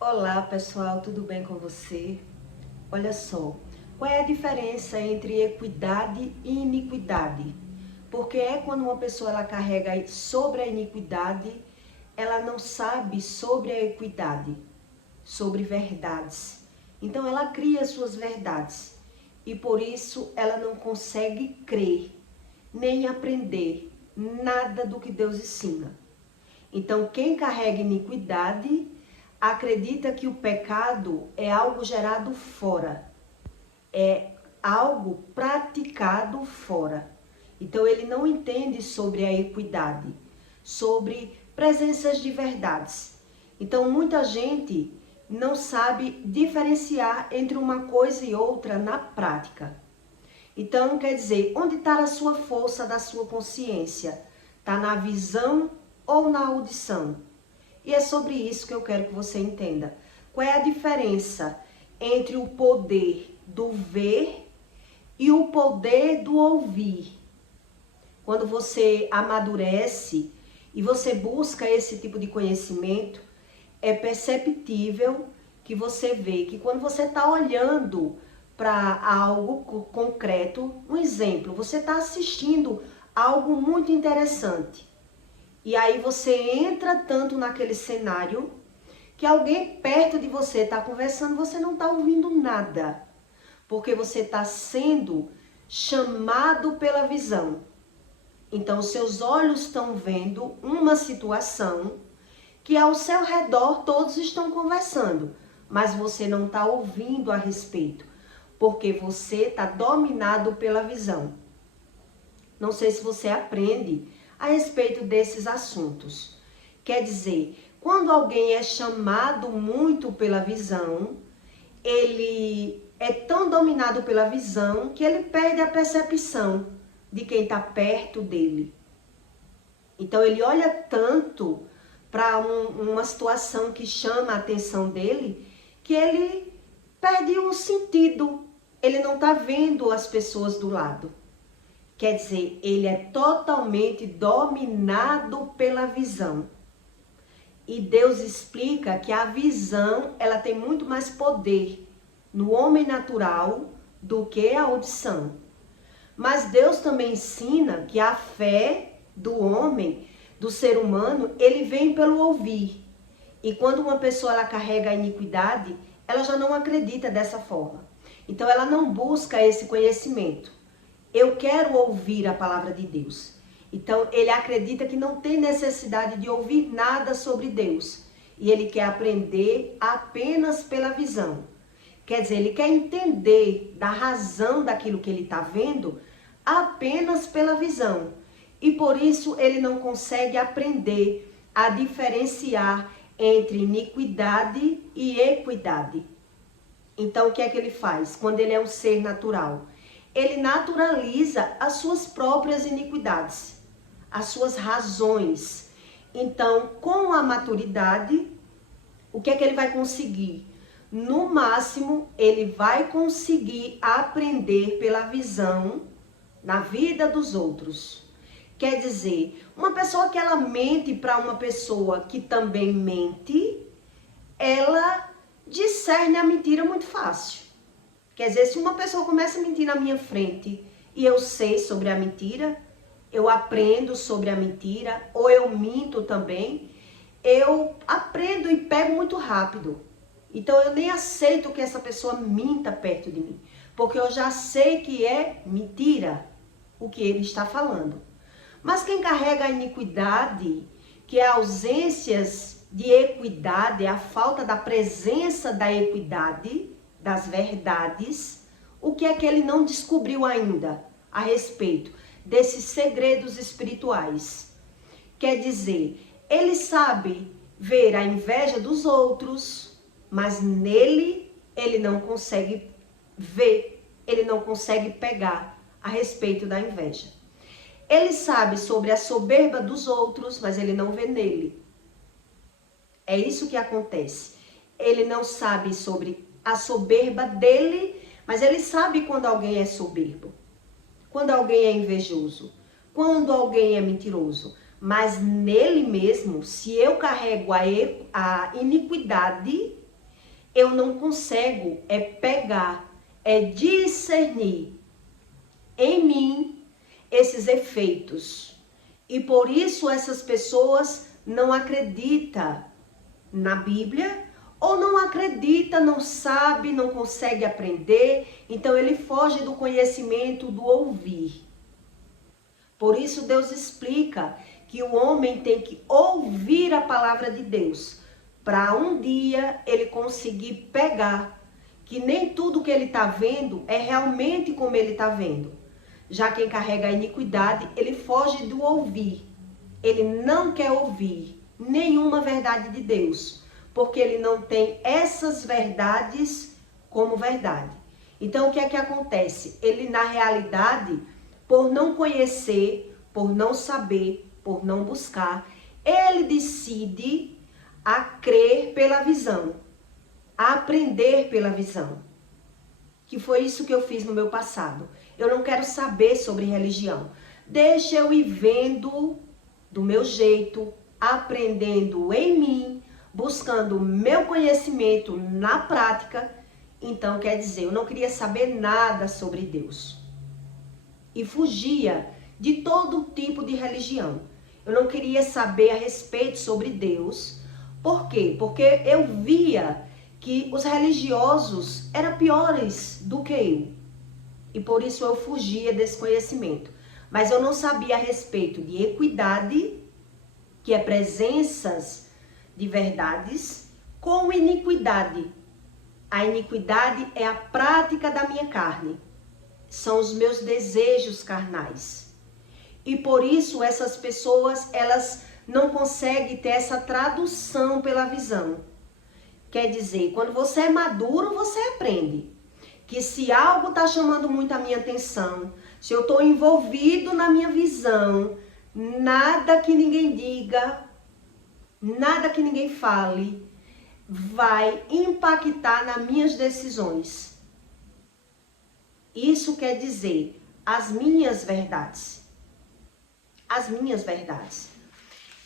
Olá pessoal, tudo bem com você? Olha só, qual é a diferença entre equidade e iniquidade? Porque quando uma pessoa ela carrega sobre a iniquidade, ela não sabe sobre a equidade, sobre verdades. Então ela cria suas verdades e por isso ela não consegue crer, nem aprender nada do que Deus ensina. Então quem carrega iniquidade acredita que o pecado é algo gerado fora, é algo praticado fora. Então ele não entende sobre a equidade, sobre presenças de verdades. Então muita gente não sabe diferenciar entre uma coisa e outra na prática. Então quer dizer, onde está a sua força da sua consciência? Está na visão ou na audição? E é sobre isso que eu quero que você entenda. Qual é a diferença entre o poder do ver e o poder do ouvir? Quando você amadurece e você busca esse tipo de conhecimento, é perceptível que você vê que quando você está olhando para algo concreto, um exemplo, você está assistindo algo muito interessante. E aí você entra tanto naquele cenário que alguém perto de você está conversando, você não está ouvindo nada. Porque você está sendo chamado pela visão. Então, seus olhos estão vendo uma situação que ao seu redor todos estão conversando, mas você não está ouvindo a respeito, porque você está dominado pela visão. Não sei se você aprende a respeito desses assuntos. Quer dizer, quando alguém é chamado muito pela visão, ele é tão dominado pela visão que ele perde a percepção de quem está perto dele. Então ele olha tanto para uma situação que chama a atenção dele que ele perde o sentido. Ele não está vendo as pessoas do lado. Quer dizer, ele é totalmente dominado pela visão. E Deus explica que a visão, ela tem muito mais poder no homem natural do que a audição. Mas Deus também ensina que a fé do homem, do ser humano, ele vem pelo ouvir. E quando uma pessoa ela carrega a iniquidade, ela já não acredita dessa forma. Então ela não busca esse conhecimento. Eu quero ouvir a palavra de Deus. Então, ele acredita que não tem necessidade de ouvir nada sobre Deus. E ele quer aprender apenas pela visão. Quer dizer, ele quer entender da razão daquilo que ele está vendo apenas pela visão. E por isso ele não consegue aprender a diferenciar entre iniquidade e equidade. Então, o que é que ele faz quando ele é um ser natural? Ele naturaliza as suas próprias iniquidades, as suas razões. Então, com a maturidade, o que é que ele vai conseguir? No máximo, ele vai conseguir aprender pela visão na vida dos outros. Quer dizer, uma pessoa que ela mente para uma pessoa que também mente, ela discerne a mentira muito fácil. Quer dizer, se uma pessoa começa a mentir na minha frente e eu sei sobre a mentira, eu aprendo sobre a mentira, ou eu minto também, eu aprendo e pego muito rápido. Então eu nem aceito que essa pessoa minta perto de mim, porque eu já sei que é mentira o que ele está falando. Mas quem carrega a iniquidade, que é ausências de equidade, é a falta da presença da equidade, das verdades, o que é que ele não descobriu ainda a respeito desses segredos espirituais? Quer dizer, ele sabe ver a inveja dos outros, mas nele ele não consegue ver, ele não consegue pegar a respeito da inveja. Ele sabe sobre a soberba dos outros, mas ele não vê nele. É isso que acontece. Ele não sabe sobre a soberba dele, mas ele sabe quando alguém é soberbo, quando alguém é invejoso, quando alguém é mentiroso. Mas nele mesmo, se eu carrego a iniquidade, eu não consigo pegar, discernir em mim esses efeitos. E por isso essas pessoas não acreditam na Bíblia, ou não acredita, não sabe, não consegue aprender, então ele foge do conhecimento do ouvir. Por isso Deus explica que o homem tem que ouvir a palavra de Deus, para um dia ele conseguir pegar que nem tudo que ele está vendo é realmente como ele está vendo. Já quem carrega a iniquidade, ele foge do ouvir. Ele não quer ouvir nenhuma verdade de Deus, porque ele não tem essas verdades como verdade. Então, o que é que acontece? Ele, na realidade, por não conhecer, por não saber, por não buscar, ele decide a crer pela visão, a aprender pela visão. Que foi isso que eu fiz no meu passado. Eu não quero saber sobre religião. Deixa eu ir vendo do meu jeito, aprendendo em mim, buscando meu conhecimento na prática. Então, quer dizer, eu não queria saber nada sobre Deus. E fugia de todo tipo de religião. Eu não queria saber a respeito sobre Deus. Por quê? Porque eu via que os religiosos eram piores do que eu. E por isso eu fugia desse conhecimento. Mas eu não sabia a respeito de equidade, que é presenças de verdades, com iniquidade. A iniquidade é a prática da minha carne. São os meus desejos carnais. E por isso essas pessoas, elas não conseguem ter essa tradução pela visão. Quer dizer, quando você é maduro, você aprende que se algo está chamando muito a minha atenção, se eu estou envolvido na minha visão, nada que ninguém diga, nada que ninguém fale, vai impactar nas minhas decisões. Isso quer dizer as minhas verdades. As minhas verdades.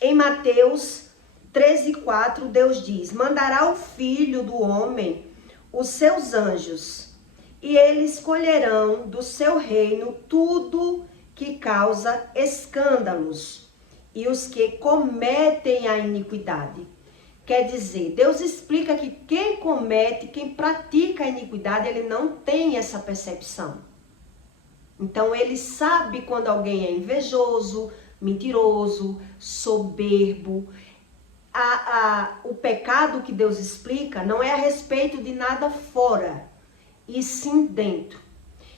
Em Mateus 13:4, Deus diz: mandará o Filho do Homem os seus anjos, e eles colherão do seu reino tudo que causa escândalos, e os que cometem a iniquidade. Quer dizer, Deus explica que quem comete, quem pratica a iniquidade, ele não tem essa percepção. Então ele sabe quando alguém é invejoso, mentiroso, soberbo. O pecado que Deus explica não é a respeito de nada fora, e sim dentro.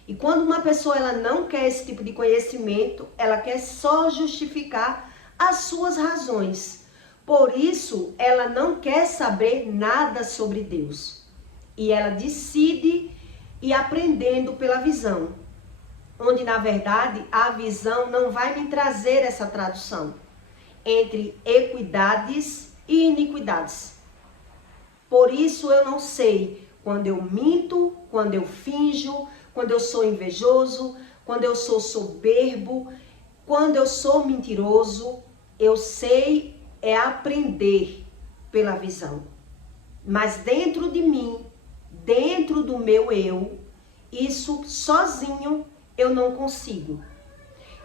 E quando uma pessoa ela não quer esse tipo de conhecimento, ela quer só justificar as suas razões. Por isso, ela não quer saber nada sobre Deus. E ela decide ir aprendendo pela visão. Onde, na verdade, a visão não vai me trazer essa tradução entre equidades e iniquidades. Por isso, eu não sei quando eu minto, quando eu finjo, quando eu sou invejoso, quando eu sou soberbo, quando eu sou mentiroso. Eu sei aprender pela visão. Mas dentro de mim, dentro do meu eu, isso sozinho eu não consigo.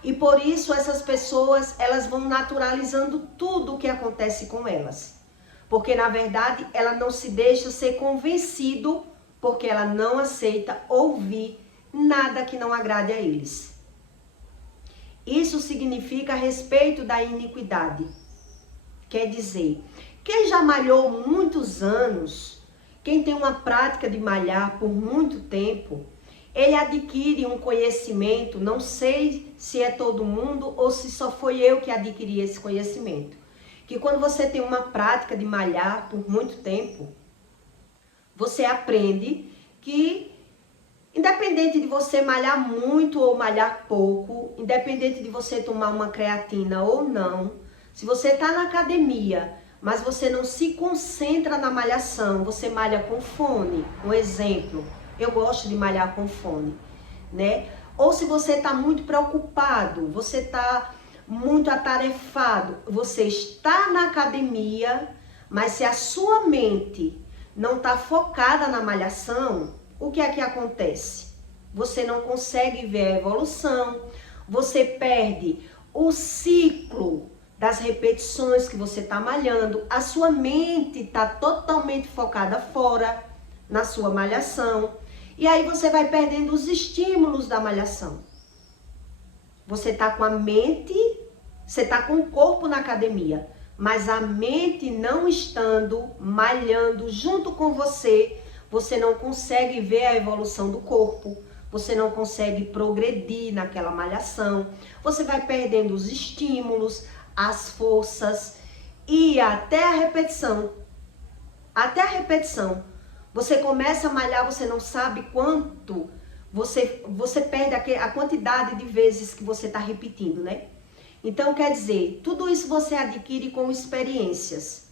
E por isso essas pessoas, elas vão naturalizando tudo o que acontece com elas. Porque na verdade ela não se deixa ser convencido, porque ela não aceita ouvir nada que não agrade a eles. Isso significa a respeito da iniquidade. Quer dizer, quem já malhou muitos anos, quem tem uma prática de malhar por muito tempo, ele adquire um conhecimento, não sei se é todo mundo ou se só foi eu que adquiri esse conhecimento. Que quando você tem uma prática de malhar por muito tempo, você aprende que, independente de você malhar muito ou malhar pouco, independente de você tomar uma creatina ou não, se você está na academia, mas você não se concentra na malhação, você malha com fone, um exemplo, eu gosto de malhar com fone, né? Ou se você está muito preocupado, você está muito atarefado, você está na academia, mas se a sua mente não está focada na malhação, o que é que acontece? Você não consegue ver a evolução, você perde o ciclo das repetições que você está malhando, a sua mente está totalmente focada fora, na sua malhação, e aí você vai perdendo os estímulos da malhação. Você está com a mente, você está com o corpo na academia, mas a mente não estando malhando junto com você, você não consegue ver a evolução do corpo, você não consegue progredir naquela malhação, você vai perdendo os estímulos, as forças e até a repetição. Até a repetição. Você começa a malhar, você não sabe quanto, você perde a quantidade de vezes que você está repetindo, né? Então, quer dizer, tudo isso você adquire com experiências.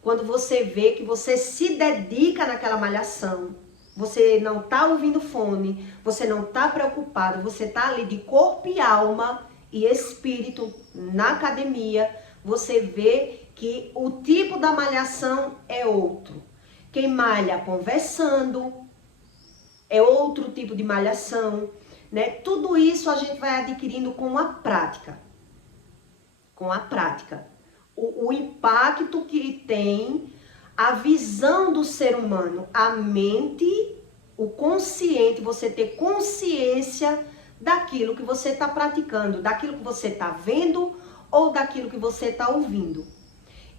Quando você vê que você se dedica naquela malhação, você não está ouvindo fone, você não está preocupado, você está ali de corpo e alma e espírito na academia, você vê que o tipo da malhação é outro. Quem malha conversando é outro tipo de malhação, né? Tudo isso a gente vai adquirindo com a prática. Com a prática. O impacto que tem a visão do ser humano, a mente, o consciente, você ter consciência daquilo que você está praticando, daquilo que você está vendo ou daquilo que você está ouvindo.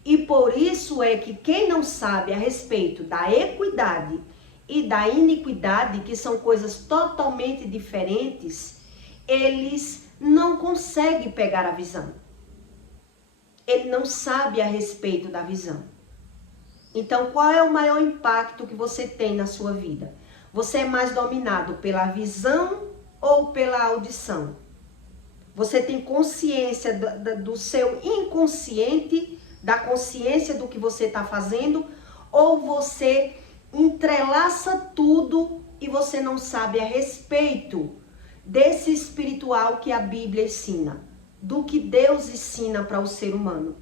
E por isso é que quem não sabe a respeito da equidade e da iniquidade, que são coisas totalmente diferentes, eles não conseguem pegar a visão. Ele não sabe a respeito da visão. Então, qual é o maior impacto que você tem na sua vida? Você é mais dominado pela visão ou pela audição? Você tem consciência do seu inconsciente, da consciência do que você está fazendo, ou você entrelaça tudo e você não sabe a respeito desse espiritual que a Bíblia ensina, do que Deus ensina para o ser humano.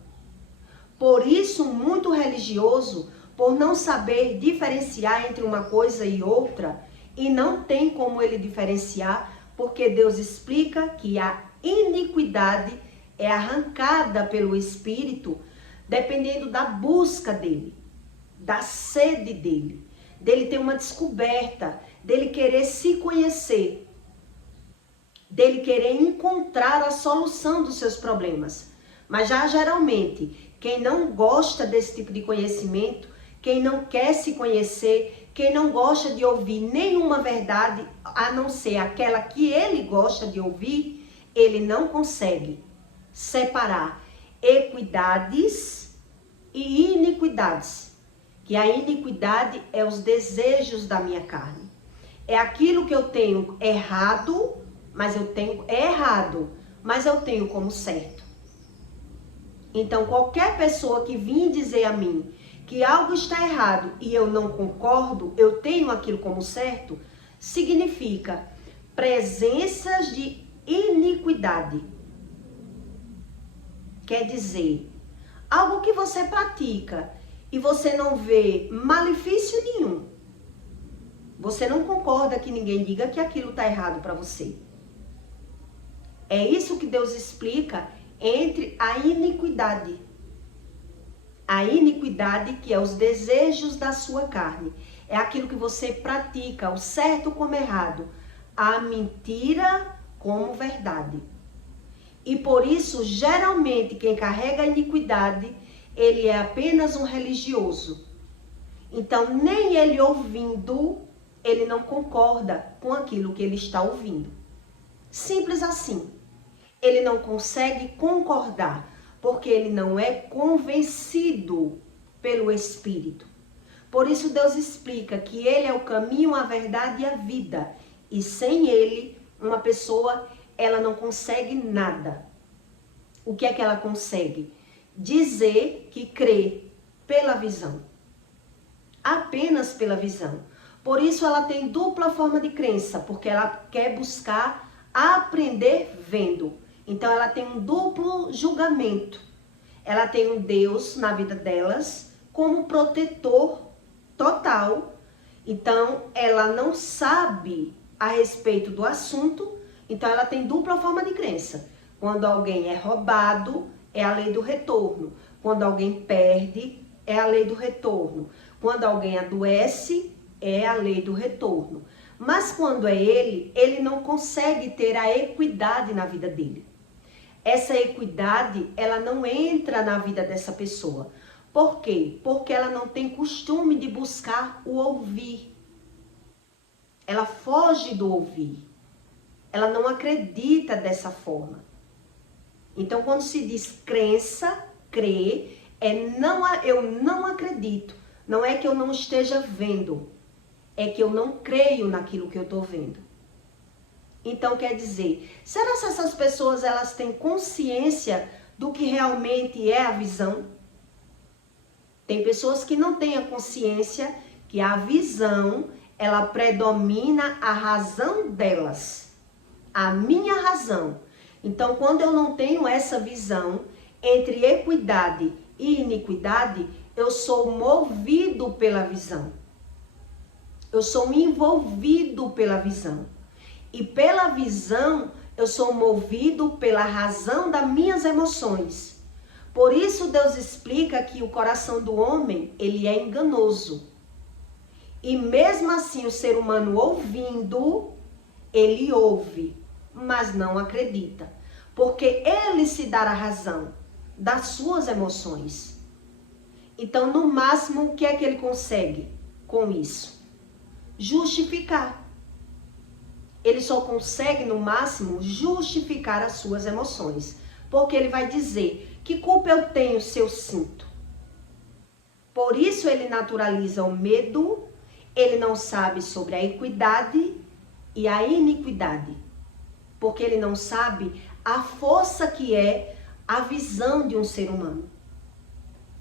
Por isso, muito religioso, por não saber diferenciar entre uma coisa e outra, e não tem como ele diferenciar, porque Deus explica que a iniquidade é arrancada pelo Espírito, dependendo da busca dele, da sede dele ter uma descoberta, dele querer se conhecer, dele querer encontrar a solução dos seus problemas. Mas já geralmente, quem não gosta desse tipo de conhecimento, quem não quer se conhecer, quem não gosta de ouvir nenhuma verdade, a não ser aquela que ele gosta de ouvir, ele não consegue separar equidades e iniquidades. Que a iniquidade é os desejos da minha carne. É aquilo que eu tenho errado, mas eu tenho como certo. Então, qualquer pessoa que vir dizer a mim que algo está errado e eu não concordo, eu tenho aquilo como certo, significa presenças de iniquidade. Quer dizer, algo que você pratica e você não vê malefício nenhum. Você não concorda que ninguém diga que aquilo está errado para você. É isso que Deus explica entre a iniquidade. A iniquidade, que é os desejos da sua carne. É aquilo que você pratica, o certo como errado, a mentira como verdade. E por isso, geralmente, quem carrega a iniquidade, ele é apenas um religioso. Então, nem ele ouvindo, ele não concorda com aquilo que ele está ouvindo. Simples assim. Ele não consegue concordar, porque ele não é convencido pelo Espírito. Por isso Deus explica que ele é o caminho, a verdade e a vida. E sem ele, uma pessoa, ela não consegue nada. O que é que ela consegue? Dizer que crê pela visão. Apenas pela visão. Por isso ela tem dupla forma de crença, porque ela quer buscar aprender vendo. Então ela tem um duplo julgamento. Ela tem um Deus na vida delas como protetor total. Então, ela não sabe a respeito do assunto, então ela tem dupla forma de crença. Quando alguém é roubado, é a lei do retorno. Quando alguém perde, é a lei do retorno. Quando alguém adoece, é a lei do retorno. Mas quando é ele não consegue ter a equidade na vida dele. Essa equidade, ela não entra na vida dessa pessoa. Por quê? Porque ela não tem costume de buscar o ouvir. Ela foge do ouvir. Ela não acredita dessa forma. Então, quando se diz crença, crer, eu não acredito. Não é que eu não esteja vendo. É que eu não creio naquilo que eu estou vendo. Então, quer dizer, será que essas pessoas elas têm consciência do que realmente é a visão? Tem pessoas que não têm a consciência que a visão, ela predomina a razão delas. A minha razão. Então, quando eu não tenho essa visão entre equidade e iniquidade, eu sou movido pela visão. Eu sou envolvido pela visão. E pela visão, eu sou movido pela razão das minhas emoções. Por isso, Deus explica que o coração do homem, ele é enganoso. E mesmo assim, o ser humano ouvindo, ele ouve, mas não acredita. Porque ele se dá a razão das suas emoções. Então, no máximo, o que é que ele consegue com isso? Justificar. Ele só consegue, no máximo, justificar as suas emoções. Porque ele vai dizer, que culpa eu tenho se eu sinto? Por isso ele naturaliza o medo, ele não sabe sobre a equidade e a iniquidade. Porque ele não sabe a força que é a visão de um ser humano.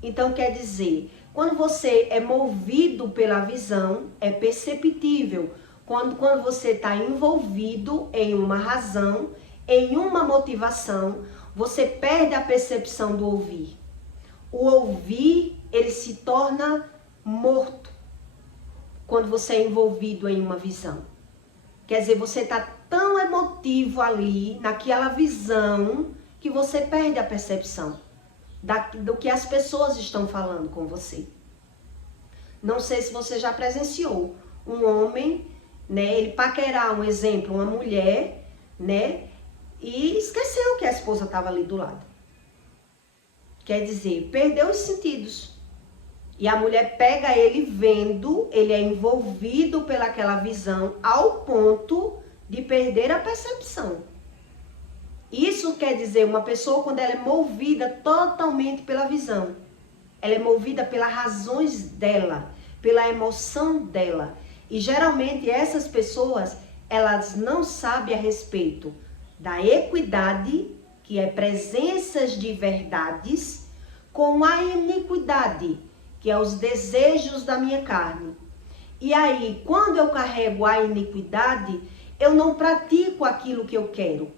Então, quer dizer, quando você é movido pela visão, é perceptível. Quando você está envolvido em uma razão, em uma motivação, você perde a percepção do ouvir. O ouvir, ele se torna morto quando você é envolvido em uma visão. Quer dizer, você está tão emotivo ali, naquela visão, que você perde a percepção do que as pessoas estão falando com você. Não sei se você já presenciou um homem, né, ele paquerar, um exemplo, uma mulher, né, e esqueceu que a esposa estava ali do lado. Quer dizer, perdeu os sentidos. E a mulher pega ele vendo, ele é envolvido pelaquela visão ao ponto de perder a percepção. Isso quer dizer, uma pessoa quando ela é movida totalmente pela visão, ela é movida pelas razões dela, pela emoção dela. E geralmente essas pessoas, elas não sabem a respeito da equidade, que é presenças de verdades, com a iniquidade, que é os desejos da minha carne. E aí, quando eu carrego a iniquidade, eu não pratico aquilo que eu quero,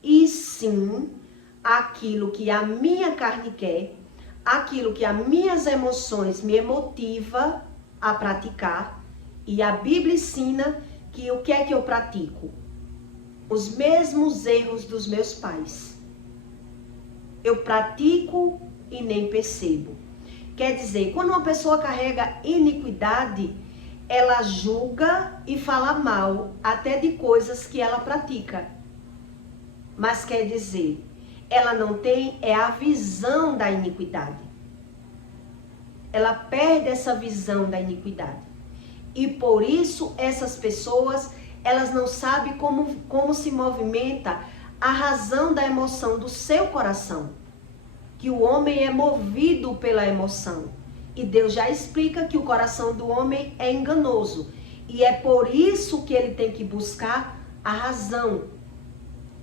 e sim aquilo que a minha carne quer, aquilo que as minhas emoções me motiva a praticar. E a Bíblia ensina que o que é que eu pratico? Os mesmos erros dos meus pais. Eu pratico e nem percebo. Quer dizer, quando uma pessoa carrega iniquidade, ela julga e fala mal até de coisas que ela pratica. Mas quer dizer, ela não tem a visão da iniquidade. Ela perde essa visão da iniquidade. E por isso essas pessoas, elas não sabem como se movimenta a razão da emoção do seu coração. Que o homem é movido pela emoção. E Deus já explica que o coração do homem é enganoso. E é por isso que ele tem que buscar a razão,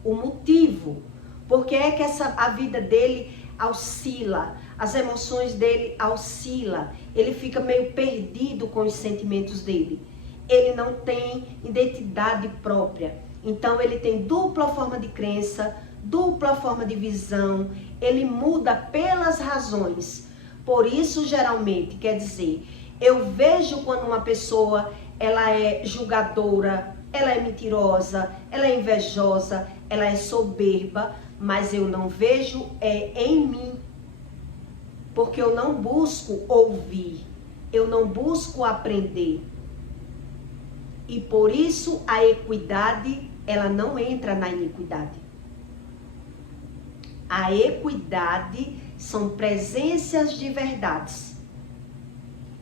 o motivo. Porque é que a vida dele oscila, as emoções dele oscilam. Ele fica meio perdido com os sentimentos dele. Ele não tem identidade própria. Então ele tem dupla forma de crença, dupla forma de visão. Ele muda pelas razões. Por isso, geralmente, quer dizer, Eu vejo quando uma pessoa, ela é julgadora, ela é mentirosa, ela é invejosa, ela é soberba, mas eu não vejo em mim. Porque eu não busco ouvir, eu não busco aprender. E por isso a equidade, ela não entra na iniquidade. A equidade são presenças de verdades.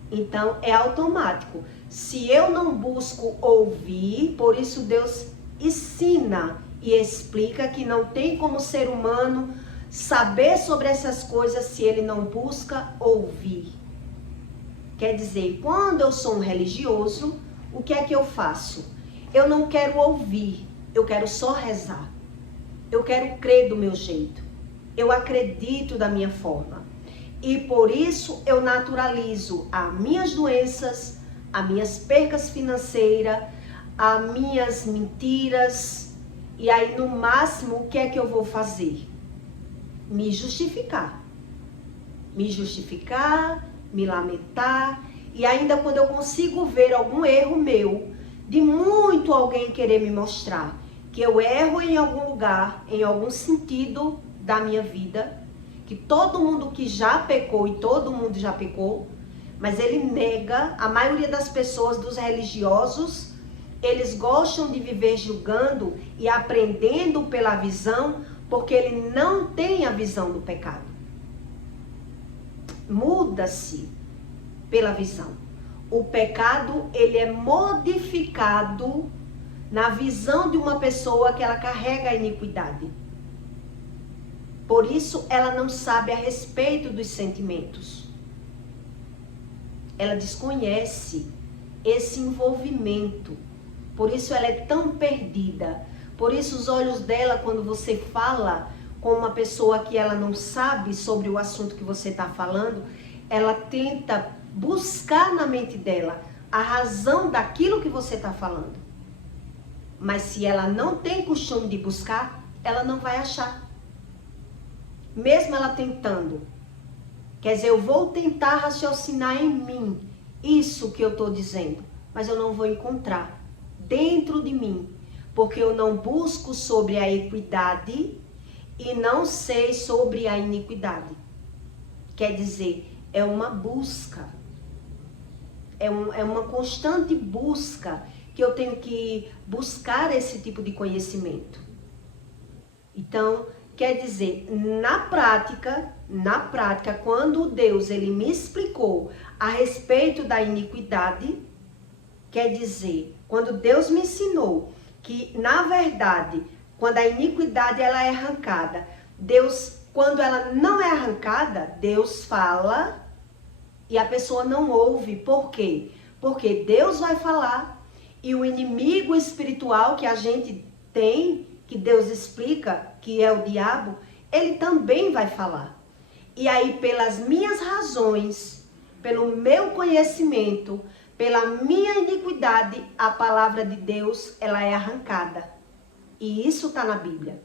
Então é automático. Se eu não busco ouvir, por isso Deus ensina e explica que não tem como ser humano saber sobre essas coisas se ele não busca ouvir. Quer dizer, quando eu sou um religioso, o que é que eu faço? Eu não quero ouvir, eu quero só rezar. Eu quero crer do meu jeito. Eu acredito da minha forma. E por isso eu naturalizo as minhas doenças, as minhas percas financeiras, as minhas mentiras. E aí no máximo o que é que eu vou fazer? Me justificar. Me justificar, me lamentar. E ainda quando eu consigo ver algum erro meu, de muito alguém querer me mostrar que eu erro em algum lugar, em algum sentido da minha vida, que todo mundo que já pecou e todo mundo já pecou, mas ele nega, a maioria das pessoas, dos religiosos, eles gostam de viver julgando e aprendendo pela visão, porque ele não tem a visão do pecado. Muda-se pela visão. O pecado, ele é modificado na visão de uma pessoa que ela carrega a iniquidade. Por isso, ela não sabe a respeito dos sentimentos. Ela desconhece esse envolvimento. Por isso, ela é tão perdida. Por isso, os olhos dela, quando você fala com uma pessoa que ela não sabe sobre o assunto que você está falando, ela tenta buscar na mente dela a razão daquilo que você está falando. Mas se ela não tem costume de buscar, ela não vai achar. Mesmo ela tentando. Quer dizer, eu vou tentar raciocinar em mim isso que eu estou dizendo, mas eu não vou encontrar dentro de mim, porque eu não busco sobre a equidade e não sei sobre a iniquidade. Quer dizer, é uma busca, é uma constante busca que eu tenho que buscar esse tipo de conhecimento. Então, quer dizer, na prática, quando Deus ele me explicou a respeito da iniquidade, quer dizer, quando Deus me ensinou que, na verdade, quando a iniquidade ela é arrancada, Deus, quando ela não é arrancada, Deus fala e a pessoa não ouve. Por quê? Porque Deus vai falar e o inimigo espiritual que a gente tem, que Deus explica, que é o diabo, ele também vai falar. E aí, pelas minhas razões, pelo meu conhecimento, pela minha iniquidade, a palavra de Deus, ela é arrancada. E isso está na Bíblia.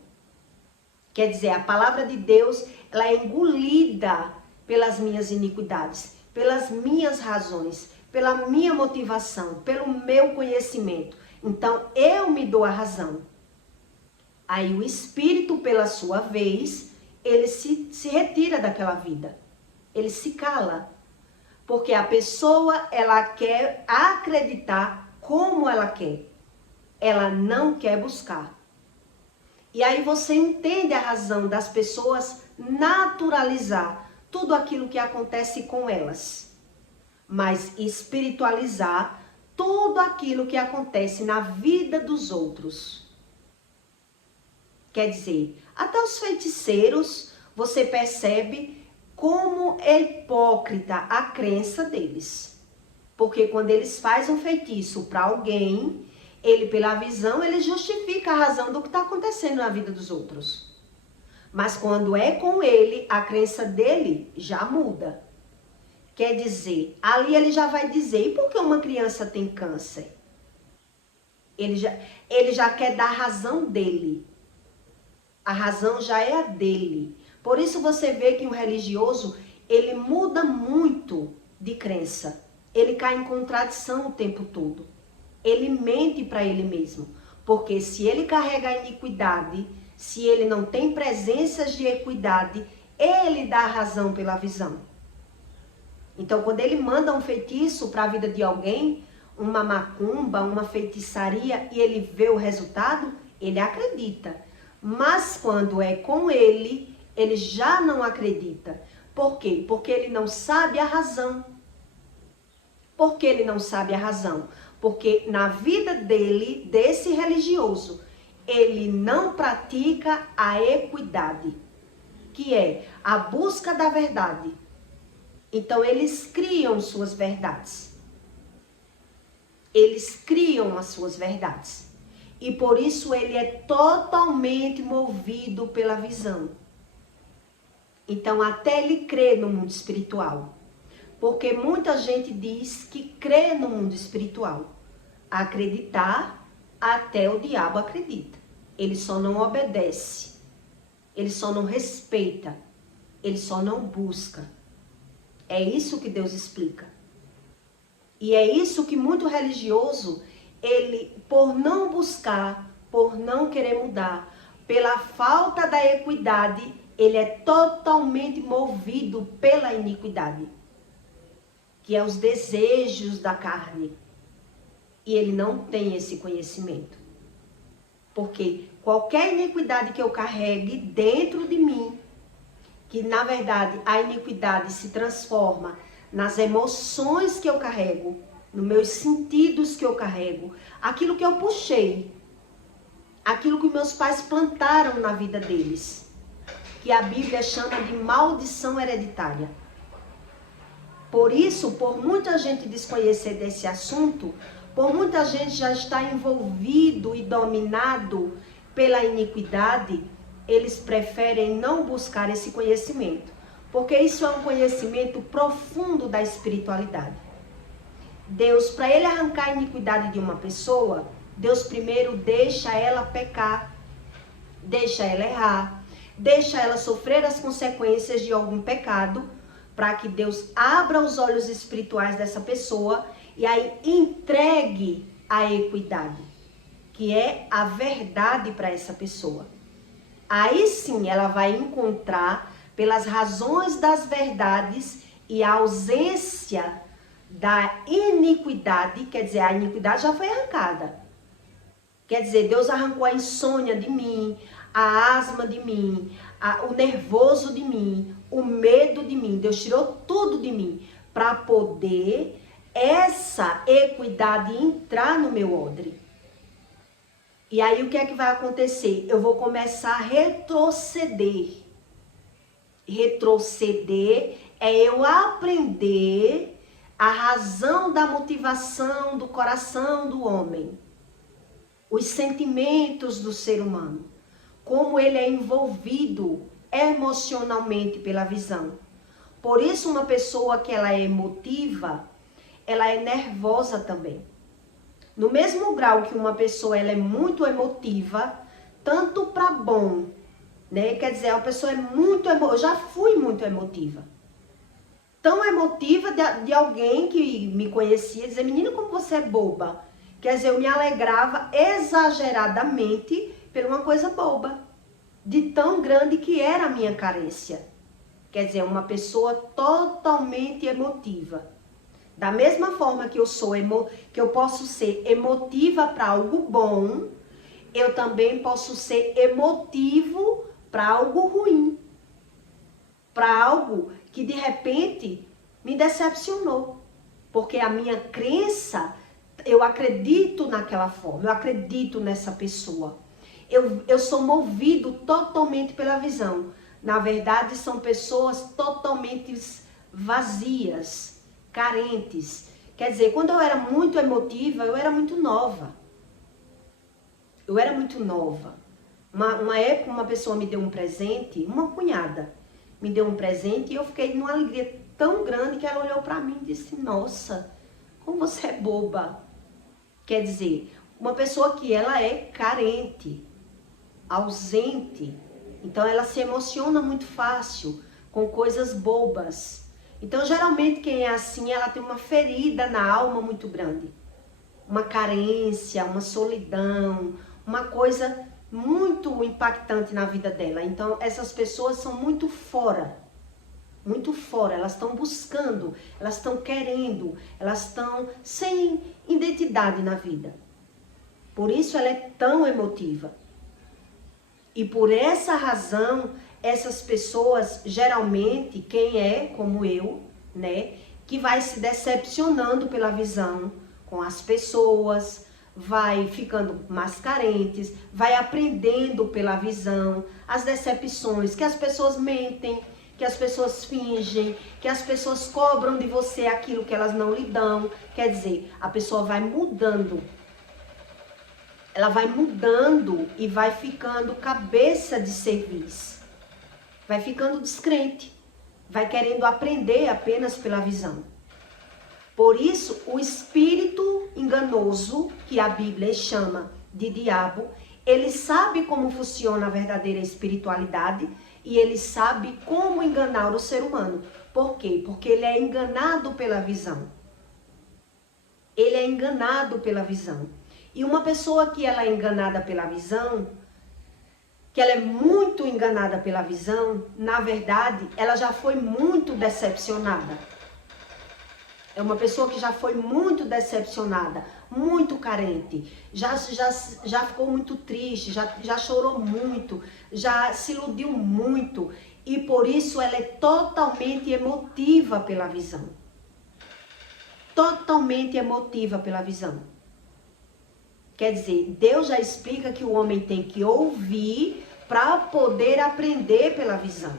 Quer dizer, a palavra de Deus, ela é engolida pelas minhas iniquidades, pelas minhas razões, pela minha motivação, pelo meu conhecimento. Então, eu me dou a razão. Aí o Espírito, pela sua vez, ele se retira daquela vida. Ele se cala. Porque a pessoa, ela quer acreditar como ela quer. Ela não quer buscar. E aí você entende a razão das pessoas naturalizar tudo aquilo que acontece com elas. Mas espiritualizar tudo aquilo que acontece na vida dos outros. Quer dizer, até os feiticeiros, você percebe como é hipócrita a crença deles. Porque quando eles fazem um feitiço para alguém, ele, pela visão, ele justifica a razão do que está acontecendo na vida dos outros. Mas quando é com ele, a crença dele já muda. Quer dizer, ali ele já vai dizer, e por que uma criança tem câncer? Ele já quer dar a razão dele. A razão já é a dele. Por isso você vê que o religioso, ele muda muito de crença. ele cai em contradição o tempo todo. Ele mente para ele mesmo. Porque se ele carrega a iniquidade, se ele não tem presenças de equidade, ele dá razão pela visão. Então, quando ele manda um feitiço para a vida de alguém, uma macumba, uma feitiçaria, e ele vê o resultado, ele acredita. Mas quando é com ele já não acredita. Por quê? Porque ele não sabe a razão. Por que ele não sabe a razão? Porque na vida dele, desse religioso, ele não pratica a equidade, que é a busca da verdade. Então, eles criam suas verdades. Eles criam as suas verdades. E por isso ele é totalmente movido pela visão. Então, até ele crê no mundo espiritual. Porque muita gente diz que crê no mundo espiritual. Acreditar, até o diabo acredita. Ele só não obedece. Ele só não respeita. Ele só não busca. É isso que Deus explica. E é isso que muito religioso, ele, por não buscar, por não querer mudar, pela falta da equidade, ele é totalmente movido pela iniquidade, que é os desejos da carne. E ele não tem esse conhecimento. Porque qualquer iniquidade que eu carregue dentro de mim, que na verdade a iniquidade se transforma nas emoções que eu carrego, nos meus sentidos que eu carrego, aquilo que eu puxei, aquilo que meus pais plantaram na vida deles, que a Bíblia chama de maldição hereditária. Por isso, por muita gente desconhecer desse assunto, por muita gente já estar envolvido e dominado pela iniquidade, eles preferem não buscar esse conhecimento. Porque isso é um conhecimento profundo da espiritualidade. Deus, para ele arrancar a iniquidade de uma pessoa, Deus primeiro deixa ela pecar, deixa ela errar, deixa ela sofrer as consequências de algum pecado, para que Deus abra os olhos espirituais dessa pessoa e aí entregue a equidade, que é a verdade para essa pessoa. Aí sim ela vai encontrar, pelas razões das verdades e a ausência da iniquidade, quer dizer, a iniquidade já foi arrancada. Quer dizer, Deus arrancou a insônia de mim, a asma de mim, o nervoso de mim, o medo de mim. Deus tirou tudo de mim para poder essa equidade entrar no meu odre. E aí o que é que vai acontecer? Eu vou começar a retroceder. Retroceder é eu aprender a razão da motivação do coração do homem, os sentimentos do ser humano, como ele é envolvido emocionalmente pela visão. Por isso uma pessoa que ela é emotiva, ela é nervosa também. No mesmo grau que uma pessoa ela é muito emotiva, tanto para bom, né? Quer dizer, a pessoa é muito emotiva. Eu já fui muito emotiva. Tão emotiva de alguém que me conhecia dizer, menina, como você é boba. Quer dizer, eu me alegrava exageradamente por uma coisa boba, de tão grande que era a minha carência. Quer dizer, uma pessoa totalmente emotiva. Da mesma forma que que eu posso ser emotiva para algo bom, eu também posso ser emotivo para algo ruim. Para algo que de repente me decepcionou. Porque a minha crença, eu acredito naquela forma, eu acredito nessa pessoa. Eu sou movido totalmente pela visão. Na verdade, são pessoas totalmente vazias, carentes. Quer dizer, quando eu era muito emotiva, eu era muito nova. Eu era muito nova. Uma época, uma pessoa me deu um presente, uma cunhada me deu um presente e eu fiquei numa alegria tão grande que ela olhou para mim e disse, nossa, como você é boba. Quer dizer, uma pessoa que ela é carente, ausente, então ela se emociona muito fácil com coisas bobas. Então, geralmente, quem é assim, ela tem uma ferida na alma muito grande. Uma carência, uma solidão, uma coisa muito impactante na vida dela. Então, essas pessoas são muito fora, elas estão buscando, elas estão querendo, elas estão sem identidade na vida. Por isso ela é tão emotiva. E por essa razão, essas pessoas, geralmente, quem é, como eu, né, que vai se decepcionando pela visão com as pessoas, vai ficando mais carentes, vai aprendendo pela visão, as decepções, que as pessoas mentem, que as pessoas fingem, que as pessoas cobram de você aquilo que elas não lhe dão. Quer dizer, a pessoa vai mudando. Ela vai mudando e vai ficando cabeça de serviço. Vai ficando descrente. Vai querendo aprender apenas pela visão. Por isso, o espírito enganoso, que a Bíblia chama de diabo, ele sabe como funciona a verdadeira espiritualidade e ele sabe como enganar o ser humano. Por quê? Porque ele é enganado pela visão. Ele é enganado pela visão. E uma pessoa que ela é enganada pela visão, que ela é muito enganada pela visão, na verdade, ela já foi muito decepcionada. É uma pessoa que já foi muito decepcionada, muito carente, já ficou muito triste, já chorou muito, já se iludiu muito. E por isso ela é totalmente emotiva pela visão. Totalmente emotiva pela visão. Quer dizer, Deus já explica que o homem tem que ouvir para poder aprender pela visão.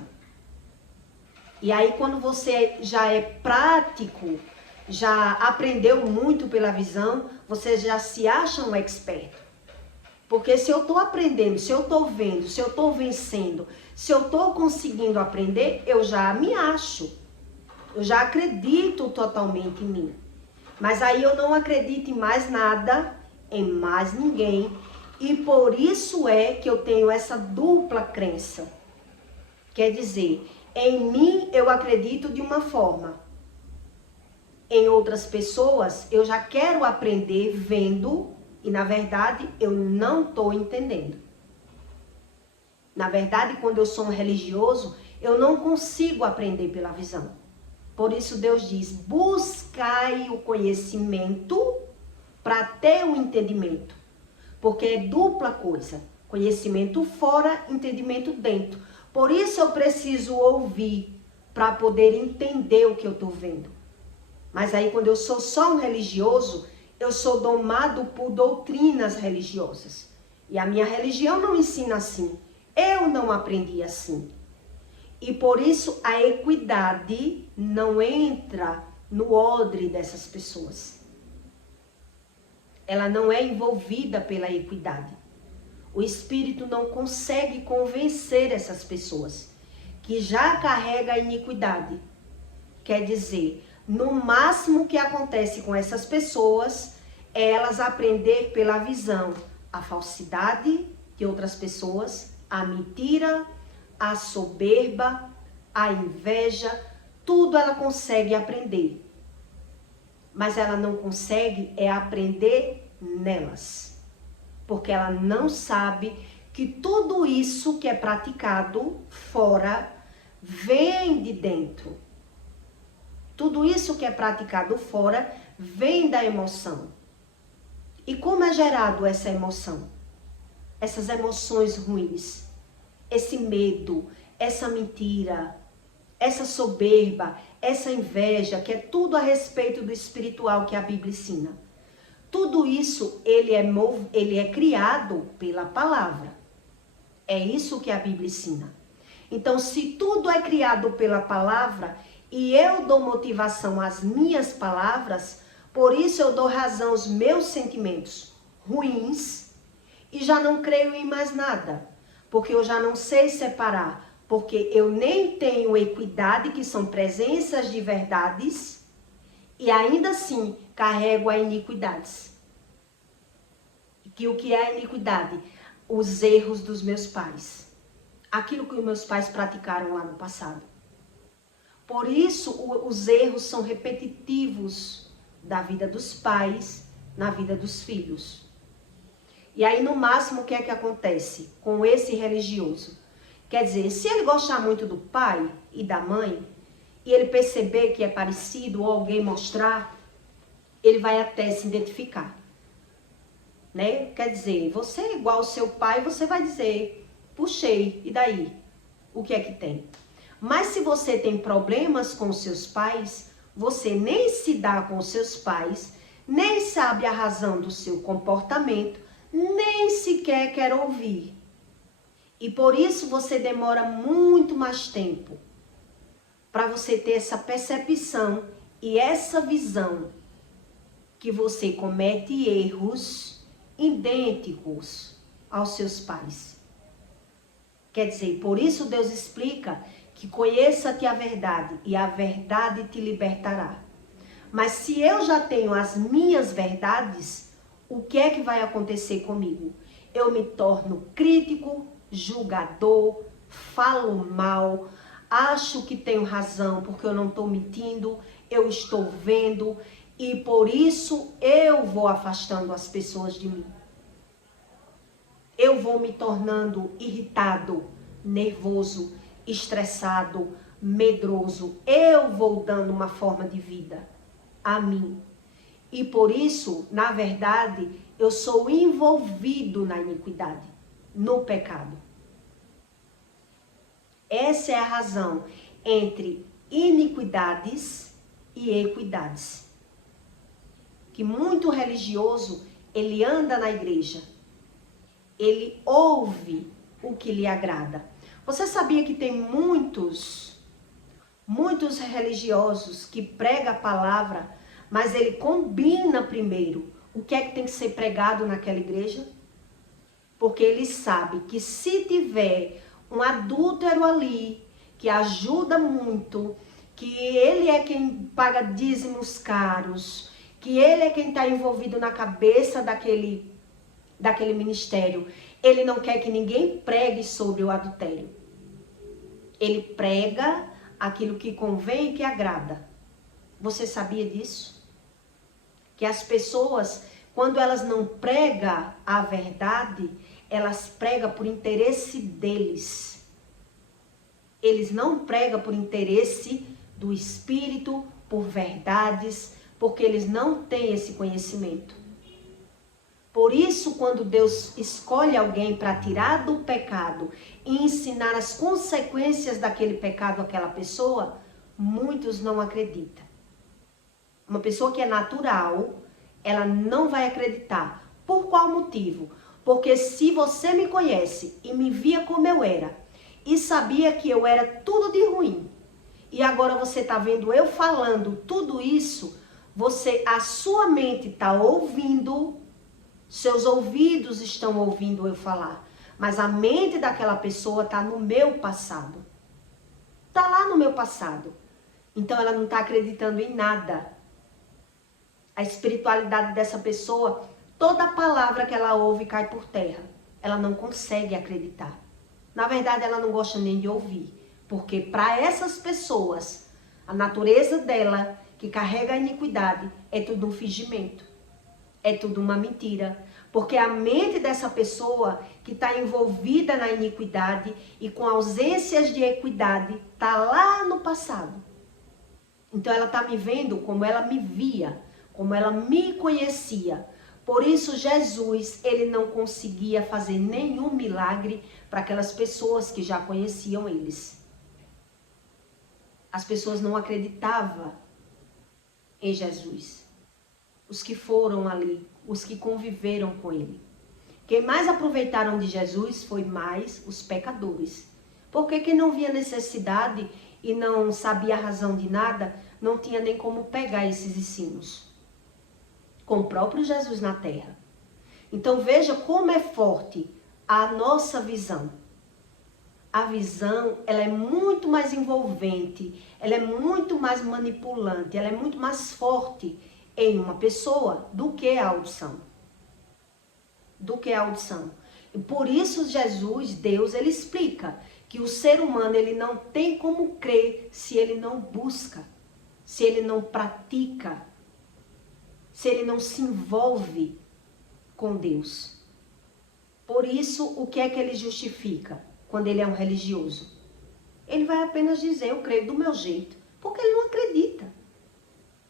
E aí quando você já é prático, já aprendeu muito pela visão, você já se acha um expert. Porque se eu estou aprendendo, se eu estou vendo, se eu estou vencendo, se eu estou conseguindo aprender, eu já me acho. Eu já acredito totalmente em mim. Mas aí eu não acredito em mais nada, em mais ninguém. E por isso é que eu tenho essa dupla crença. Quer dizer, em mim eu acredito de uma forma. Em outras pessoas, eu já quero aprender vendo e, na verdade, eu não estou entendendo. Na verdade, quando eu sou um religioso, eu não consigo aprender pela visão. Por isso Deus diz, buscai o conhecimento para ter o entendimento. Porque é dupla coisa, conhecimento fora, entendimento dentro. Por isso eu preciso ouvir para poder entender o que eu estou vendo. Mas aí quando eu sou só um religioso, eu sou domado por doutrinas religiosas. E a minha religião não ensina assim. Eu não aprendi assim. E por isso a equidade não entra no odre dessas pessoas. Ela não é envolvida pela equidade. O espírito não consegue convencer essas pessoas que já carrega a iniquidade. Quer dizer, no máximo que acontece com essas pessoas é elas aprender pela visão a falsidade de outras pessoas, a mentira, a soberba, a inveja, tudo ela consegue aprender. Mas ela não consegue é aprender nelas. Porque ela não sabe que tudo isso que é praticado fora vem de dentro. Tudo isso que é praticado fora vem da emoção. E como é gerado essa emoção? Essas emoções ruins, esse medo, essa mentira, essa soberba, essa inveja, que é tudo a respeito do espiritual que a Bíblia ensina. Tudo isso, ele é criado pela palavra. É isso que a Bíblia ensina. Então, se tudo é criado pela palavra e eu dou motivação às minhas palavras, por isso eu dou razão aos meus sentimentos ruins e já não creio em mais nada, porque eu já não sei separar, porque eu nem tenho equidade, que são presenças de verdades, e ainda assim carrego a iniquidades. Que o que é a iniquidade? Os erros dos meus pais. Aquilo que os meus pais praticaram lá no passado. Por isso os erros são repetitivos da vida dos pais na vida dos filhos. E aí no máximo o que é que acontece com esse religioso? Quer dizer, se ele gostar muito do pai e da mãe, e ele perceber que é parecido ou alguém mostrar, ele vai até se identificar. Né? Quer dizer, você é igual ao seu pai, você vai dizer, puxei, e daí? O que é que tem? Mas se você tem problemas com os seus pais, você nem se dá com os seus pais, nem sabe a razão do seu comportamento, nem sequer quer ouvir. E por isso você demora muito mais tempo para você ter essa percepção e essa visão que você comete erros idênticos aos seus pais. Quer dizer, por isso Deus explica que conheça-te a verdade e a verdade te libertará. Mas se eu já tenho as minhas verdades, o que é que vai acontecer comigo? Eu me torno crítico, julgador, falo mal, acho que tenho razão porque eu não estou mentindo, eu estou vendo e por isso eu vou afastando as pessoas de mim. Eu vou me tornando irritado, nervoso, estressado, medroso. Eu vou dando uma forma de vida a mim. E por isso, na verdade, eu sou envolvido na iniquidade, no pecado. Essa é a razão entre iniquidades e equidades. Que muito religioso, ele anda na igreja, ele ouve o que lhe agrada. Você sabia que tem muitos religiosos que pregam a palavra, mas ele combina primeiro o que é que tem que ser pregado naquela igreja? Porque ele sabe que se tiver um adúltero ali, que ajuda muito, que ele é quem paga dízimos caros, que ele é quem está envolvido na cabeça daquele ministério, ele não quer que ninguém pregue sobre o adultério. Ele prega aquilo que convém e que agrada. Você sabia disso? Que as pessoas, quando elas não pregam a verdade, elas pregam por interesse deles. Eles não pregam por interesse do Espírito, por verdades, porque eles não têm esse conhecimento. Por isso, quando Deus escolhe alguém para tirar do pecado e ensinar as consequências daquele pecado àquela pessoa, muitos não acreditam. Uma pessoa que é natural, ela não vai acreditar. Por qual motivo? Porque se você me conhece e me via como eu era, e sabia que eu era tudo de ruim, e agora você está vendo eu falando tudo isso, a sua mente está ouvindo, seus ouvidos estão ouvindo eu falar, mas a mente daquela pessoa está no meu passado. Está lá no meu passado. Então ela não está acreditando em nada. A espiritualidade dessa pessoa, toda palavra que ela ouve cai por terra. Ela não consegue acreditar. Na verdade, ela não gosta nem de ouvir. Porque para essas pessoas, a natureza dela, que carrega a iniquidade, é tudo um fingimento. É tudo uma mentira. Porque a mente dessa pessoa que está envolvida na iniquidade e com ausências de equidade, está lá no passado. Então ela está me vendo como ela me via, como ela me conhecia. Por isso Jesus, ele não conseguia fazer nenhum milagre para aquelas pessoas que já conheciam eles. As pessoas não acreditavam em Jesus. Os que foram ali, os que conviveram com ele. Quem mais aproveitaram de Jesus foi mais os pecadores. Porque quem não via necessidade e não sabia a razão de nada, não tinha nem como pegar esses ensinos. Com o próprio Jesus na terra. Então veja como é forte a nossa visão. A visão, ela é muito mais envolvente, ela é muito mais manipulante, ela é muito mais forte em uma pessoa do que a audição. E por isso Jesus, Deus, ele explica que o ser humano ele não tem como crer se ele não busca, se ele não pratica, se ele não se envolve com Deus. Por isso, o que é que ele justifica quando ele é um religioso? Ele vai apenas dizer, eu creio do meu jeito, porque ele não acredita.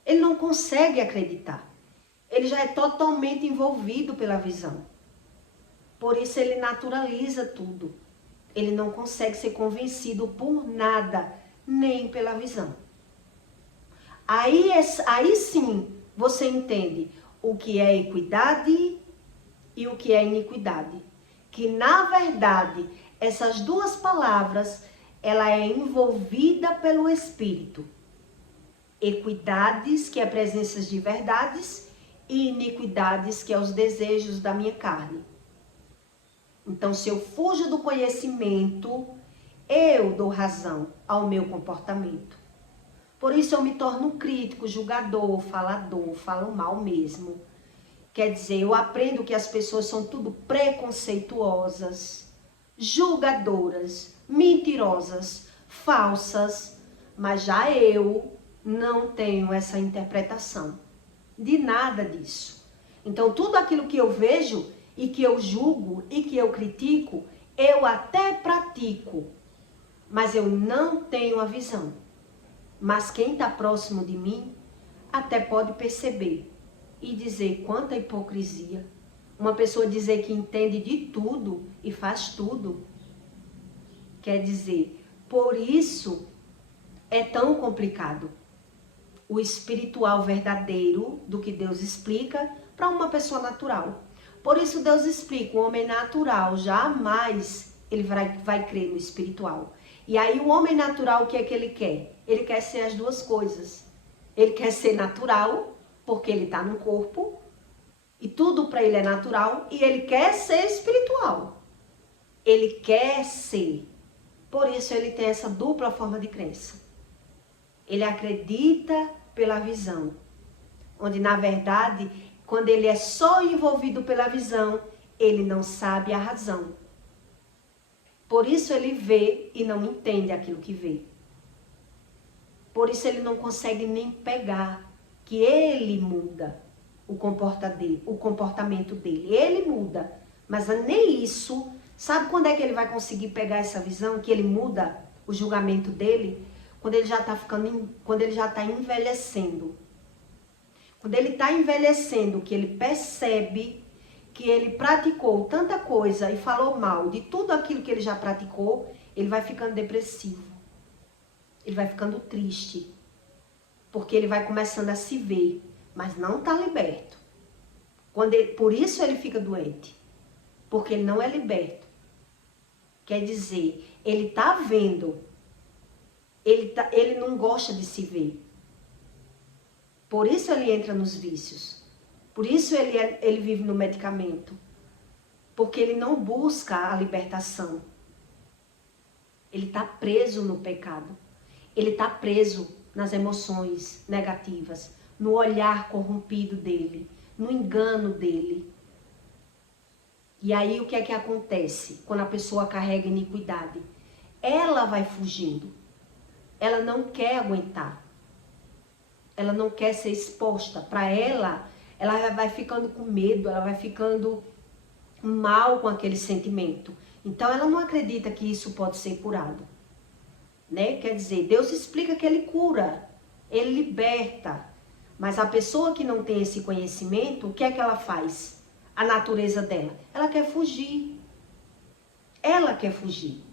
Ele não consegue acreditar. Ele já é totalmente envolvido pela visão. Por isso ele naturaliza tudo. Ele não consegue ser convencido por nada, nem pela visão. Aí sim você entende o que é equidade e o que é iniquidade. Que na verdade essas duas palavras ela é envolvida pelo Espírito. Equidades, que é presenças de verdades, e iniquidades, que é os desejos da minha carne. Então, se eu fujo do conhecimento, eu dou razão ao meu comportamento. Por isso eu me torno crítico, julgador, falador, falo mal mesmo. Quer dizer, eu aprendo que as pessoas são tudo preconceituosas, julgadoras, mentirosas, falsas, mas já eu não tenho essa interpretação de nada disso. Então, tudo aquilo que eu vejo e que eu julgo e que eu critico, eu até pratico, mas eu não tenho a visão. Mas quem está próximo de mim até pode perceber e dizer quanta hipocrisia. Uma pessoa dizer que entende de tudo e faz tudo. Quer dizer, por isso é tão complicado o espiritual verdadeiro do que Deus explica para uma pessoa natural. Por isso Deus explica, o homem natural jamais ele vai crer no espiritual. E aí o homem natural, o que é que ele quer? Ele quer ser as duas coisas. Ele quer ser natural, porque ele está no corpo, e tudo para ele é natural, e ele quer ser espiritual. Ele quer ser. Por isso ele tem essa dupla forma de crença. Ele acredita pela visão, onde na verdade, quando ele é só envolvido pela visão, ele não sabe a razão. Por isso ele vê e não entende aquilo que vê. Por isso ele não consegue nem pegar que ele muda o comportamento dele. Ele muda, mas nem isso. Sabe quando é que ele vai conseguir pegar essa visão, que ele muda o julgamento dele? Quando ele já está quando ele já está envelhecendo. Quando ele está envelhecendo, que ele percebe que ele praticou tanta coisa e falou mal de tudo aquilo que ele já praticou, ele vai ficando depressivo. Ele vai ficando triste. Porque ele vai começando a se ver, mas não está liberto. Por isso ele fica doente. Porque ele não é liberto. Quer dizer, ele está vendo. Ele não gosta de se ver. Por isso ele entra nos vícios. Por isso ele vive no medicamento. Porque ele não busca a libertação. Ele está preso no pecado. Ele está preso nas emoções negativas, no olhar corrompido dele, no engano dele. E aí o que é que acontece quando a pessoa carrega iniquidade? Ela vai fugindo. Ela não quer aguentar. Ela não quer ser exposta. Para ela vai ficando com medo, ela vai ficando mal com aquele sentimento. Então ela não acredita que isso pode ser curado. Né? Quer dizer, Deus explica que ele cura, ele liberta. Mas a pessoa que não tem esse conhecimento, o que é que ela faz? A natureza dela, ela quer fugir. Ela quer fugir.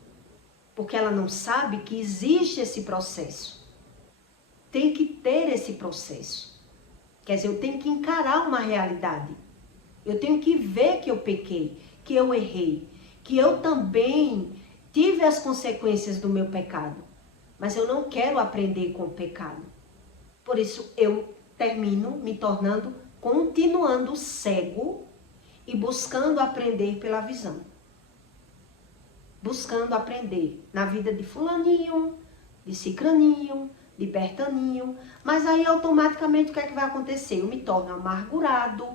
Porque ela não sabe que existe esse processo. Tem que ter esse processo. Quer dizer, eu tenho que encarar uma realidade. Eu tenho que ver que eu pequei, que eu errei, que eu também tive as consequências do meu pecado. Mas eu não quero aprender com o pecado. Por isso eu termino me continuando cego e buscando aprender pela visão. Buscando aprender na vida de fulaninho, de cicraninho, de bertaninho. Mas aí automaticamente o que é que vai acontecer? Eu me torno amargurado,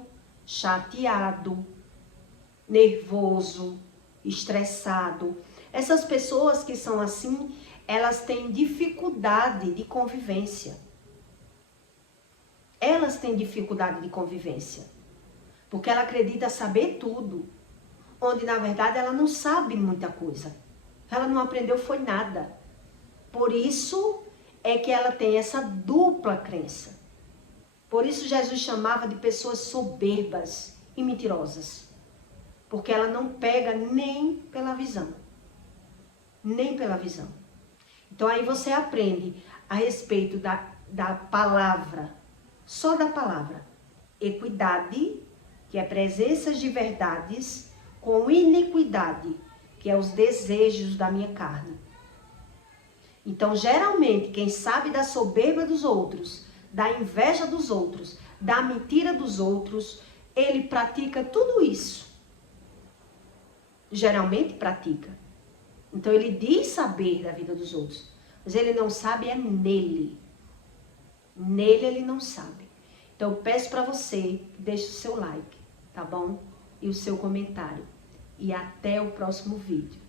chateado, nervoso, estressado. Essas pessoas que são assim, elas têm dificuldade de convivência. Elas têm dificuldade de convivência. Porque ela acredita saber tudo. Onde, na verdade, ela não sabe muita coisa. Ela não aprendeu foi nada. Por isso é que ela tem essa dupla crença. Por isso Jesus chamava de pessoas soberbas e mentirosas. Porque ela não pega nem pela visão. Nem pela visão. Então aí você aprende a respeito da palavra, só da palavra. Equidade, que é presença de verdades, com iniquidade, que é os desejos da minha carne. Então, geralmente, quem sabe da soberba dos outros, da inveja dos outros, da mentira dos outros, ele pratica tudo isso. Geralmente pratica. Então, ele diz saber da vida dos outros, mas ele não sabe é nele. Nele ele não sabe. Então, eu peço para você, deixe o seu like, tá bom? E o seu comentário. E até o próximo vídeo.